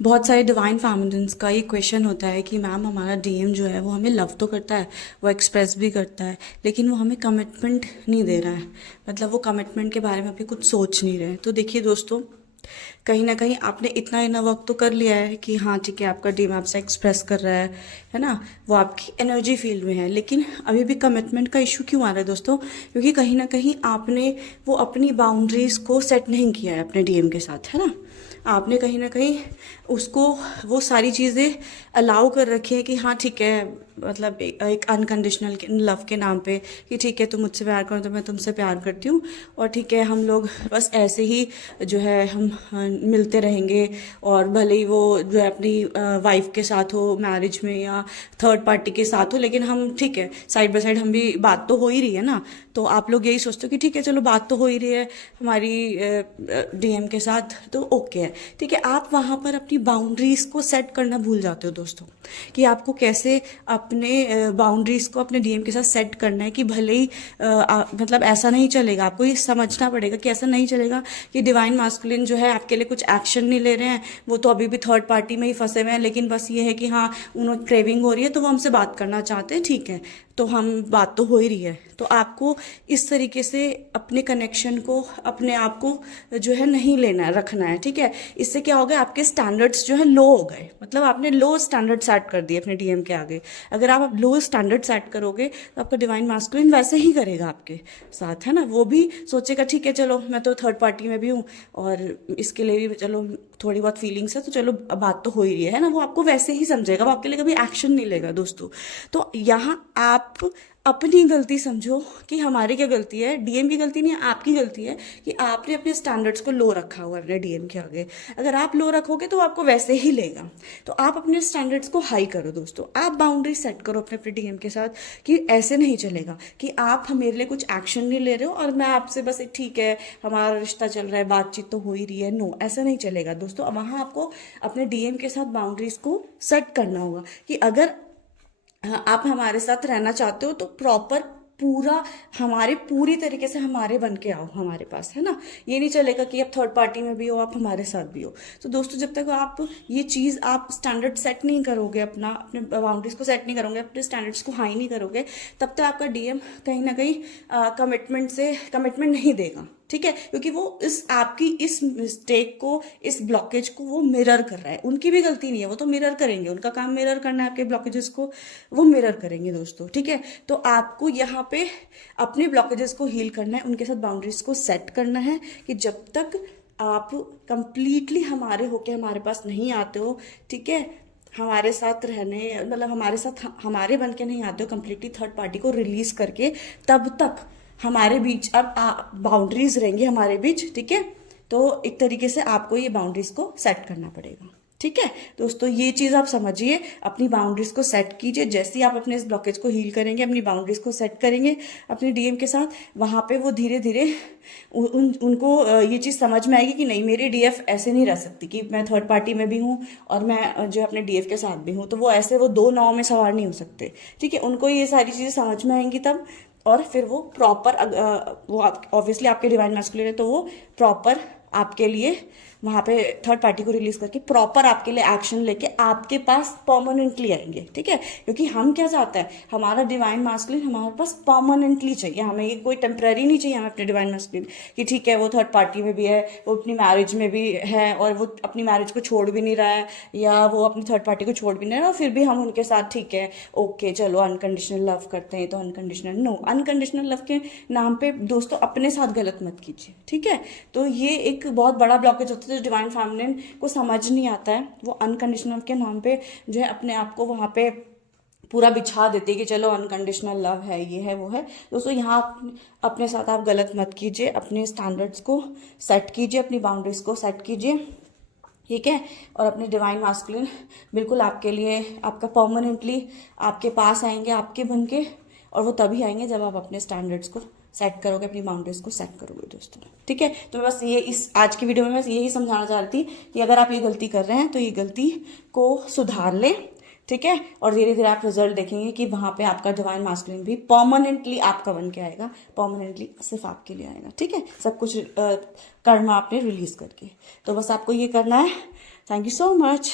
बहुत सारे divine feminines का ये क्वेश्चन होता है कि मैम हमारा डीएम जो है वो हमें लव तो करता है, वो एक्सप्रेस भी करता है, लेकिन वो हमें कमिटमेंट नहीं दे रहा है। मतलब वो कमिटमेंट के बारे में अभी कुछ सोच नहीं रहे हैं। तो देखिए दोस्तों, कहीं ना कहीं आपने इतना इना वर्क तो कर लिया है कि हाँ ठीक है, आपका डीएम आपसे एक्सप्रेस कर रहा है ना, वो आपकी एनर्जी फील्ड में है। लेकिन अभी भी कमिटमेंट का इशू क्यों आ रहा है दोस्तों? क्योंकि कहीं ना कहीं आपने वो अपनी बाउंड्रीज को सेट नहीं किया है अपने डीएम के साथ, है ना। आपने कहीं ना कहीं उसको वो सारी चीज़ें अलाउ कर रखी है कि हाँ ठीक है, मतलब एक अनकंडीशनल लव के नाम पे कि ठीक है तुम मुझसे प्यार करो तो मैं तुमसे प्यार करती हूँ, और ठीक है हम लोग बस ऐसे ही जो है हम मिलते रहेंगे। और भले ही वो जो है अपनी वाइफ के साथ हो मैरिज में या थर्ड पार्टी के साथ हो, लेकिन हम ठीक है साइड बाय साइड हम भी, बात तो हो ही रही है ना। तो आप लोग यही सोचते हो कि ठीक है चलो बात तो हो ही रही है हमारी डीएम के साथ, तो ओके है, ठीक है। आप वहाँ पर अपनी बाउंड्रीज को सेट करना भूल जाते हो दोस्तों, कि आपको कैसे अपने बाउंड्रीज को अपने डीएम के साथ सेट करना है। कि भले ही मतलब ऐसा नहीं चलेगा, आपको ये समझना पड़ेगा कि ऐसा नहीं चलेगा कि डिवाइन मास्कुलिन जो है आपके लिए कुछ एक्शन नहीं ले रहे हैं, वो तो अभी भी थर्ड पार्टी में ही फंसे हुए हैं, लेकिन बस ये है कि हाँ उन्हें क्रेविंग हो रही है तो वो हमसे बात करना चाहते हैं, ठीक है तो हम बात तो हो ही रही है। तो आपको इस तरीके से अपने कनेक्शन को, अपने आप को जो है नहीं लेना है, रखना है, ठीक है। इससे क्या हो गया, आपके स्टैंडर्ड्स जो है लो हो गए, मतलब आपने लो स्टैंडर्ड सेट कर दिए अपने डीएम के आगे। अगर आप लो स्टैंडर्ड सेट करोगे तो आपका डिवाइन मास्कुलिन वैसे ही करेगा आपके साथ, है ना। वो भी सोचेगा ठीक है चलो मैं तो थर्ड पार्टी में भी हूँ और इसके लिए भी चलो थोड़ी बहुत फीलिंग्स है तो चलो बात तो हो ही रही है ना। वो आपको वैसे ही समझेगा, वो आपके लिए कभी एक्शन नहीं लेगा दोस्तों। तो यहाँ आप अपनी गलती समझो कि हमारी क्या गलती है, डीएम की गलती नहीं है, आपकी गलती है कि आपने अपने स्टैंडर्ड्स को लो रखा हुआ है अपने डीएम के आगे। अगर आप लो रखोगे तो आपको वैसे ही लेगा। तो आप अपने स्टैंडर्ड्स को हाई करो दोस्तों, आप बाउंड्री सेट करो अपने अपने डीएम के साथ कि ऐसे नहीं चलेगा कि आप मेरे लिए कुछ एक्शन नहीं ले रहे हो और मैं आपसे बस ठीक है हमारा रिश्ता चल रहा है, बातचीत तो हो ही रही है। नो, ऐसा नहीं चलेगा दोस्तों। वहाँ आपको अपने डीएम के साथ बाउंड्रीज को सेट करना होगा कि अगर हाँ, आप हमारे साथ रहना चाहते हो तो प्रॉपर पूरा हमारे पूरी तरीके से हमारे बन के आओ हमारे पास, है ना। ये नहीं चलेगा कि आप थर्ड पार्टी में भी हो, आप हमारे साथ भी हो। तो दोस्तों जब तक आप ये चीज़, आप स्टैंडर्ड सेट नहीं करोगे, अपना अपने बाउंड्रीज को सेट नहीं करोगे, अपने स्टैंडर्ड्स को हाई नहीं करोगे, तब तक आपका डीएम कहीं ना कहीं कमिटमेंट नहीं देगा, ठीक है। क्योंकि वो इस आपकी इस मिस्टेक को, इस ब्लॉकेज को वो मिरर कर रहा है। उनकी भी गलती नहीं है, वो तो मिरर करेंगे, उनका काम मिरर करना है आपके ब्लॉकेजेस को, वो मिरर करेंगे दोस्तों, ठीक है। तो आपको यहाँ पे अपने ब्लॉकेजेस को हील करना है, उनके साथ बाउंड्रीज को सेट करना है कि जब तक आप कंप्लीटली हमारे होके हमारे पास नहीं आते हो, ठीक है, हमारे साथ रहने, मतलब हमारे साथ हमारे बन के नहीं आते हो कंप्लीटली थर्ड पार्टी को रिलीज करके, तब तक हमारे बीच अब बाउंड्रीज रहेंगी हमारे बीच, ठीक है। तो एक तरीके से आपको ये बाउंड्रीज को सेट करना पड़ेगा, ठीक है दोस्तों। ये चीज़ आप समझिए, अपनी बाउंड्रीज को सेट कीजिए। जैसे ही आप अपने इस ब्लॉकेज को हील करेंगे, अपनी बाउंड्रीज को सेट करेंगे अपने डीएम के साथ, वहाँ पे वो धीरे धीरे उनको ये चीज़ समझ में आएगी कि नहीं, मेरी डीएफ ऐसे नहीं रह सकती कि मैं थर्ड पार्टी में भी हूँ और मैं जो अपने डीएफ के साथ भी हूँ। तो वो ऐसे वो दो नाव में सवार नहीं हो सकते, ठीक है। उनको ये सारी चीज़ें समझ में आएंगी तब, और फिर वो प्रॉपर, वो ऑब्वियसली आपके डिवाइन मैस्कुलिन है तो वो प्रॉपर आपके लिए वहाँ पे थर्ड पार्टी को रिलीज करके प्रॉपर आपके लिए एक्शन लेके आपके पास परमानेंटली आएंगे, ठीक है। क्योंकि हम क्या चाहते हैं, हमारा डिवाइन मास्कुलिन हमारे पास परमानेंटली चाहिए, हमें ये कोई टेम्पररी नहीं चाहिए। हमें अपने डिवाइन मास्कुलिन कि ठीक है वो थर्ड पार्टी में भी है, वो अपनी मैरिज में भी है और वो अपनी मैरिज को छोड़ भी नहीं रहा है, या वो अपनी थर्ड पार्टी को छोड़ भी नहीं रहा है, और फिर भी हम उनके साथ ठीक है ओके चलो अनकंडीशनल लव करते हैं। तो अनकंडीशनल नो, अनकंडीशनल लव के नाम पे दोस्तों अपने साथ गलत मत कीजिए, ठीक है। तो ये एक बहुत बड़ा ब्लॉकेज होता है जो डिवाइन फेमिनिन को समझ नहीं आता है। वो अनकंडीशनल के नाम पे जो है अपने आप को वहाँ पे पूरा बिछा देते हैं कि चलो अनकंडीशनल लव है, ये है वो है। दोस्तों यहाँ अपने साथ आप गलत मत कीजिए, अपने स्टैंडर्ड्स को सेट कीजिए, अपनी बाउंड्रीज को सेट कीजिए, ठीक है। और अपने डिवाइन मास्कुलिन बिल्कुल आपके लिए, आपका परमानेंटली आपके पास आएंगे आपके बन के, और वो तभी आएंगे जब आप अपने स्टैंडर्ड्स को सेट करोगे, अपनी बाउंड्रीज को सेट करोगे दोस्तों, ठीक है। तो मैं बस ये इस आज की वीडियो में बस यही समझाना चाह रही थी कि अगर आप ये गलती कर रहे हैं तो ये गलती को सुधार लें, ठीक है। और धीरे धीरे आप रिजल्ट देखेंगे कि वहाँ पे आपका डिवाइन मास्कुलिन भी परमानेंटली आपका बन के आएगा, परमानेंटली सिर्फ आपके लिए आएगा, ठीक है। सब कुछ कर्म आपने रिलीज करके, तो बस आपको ये करना है, थैंक यू सो मच।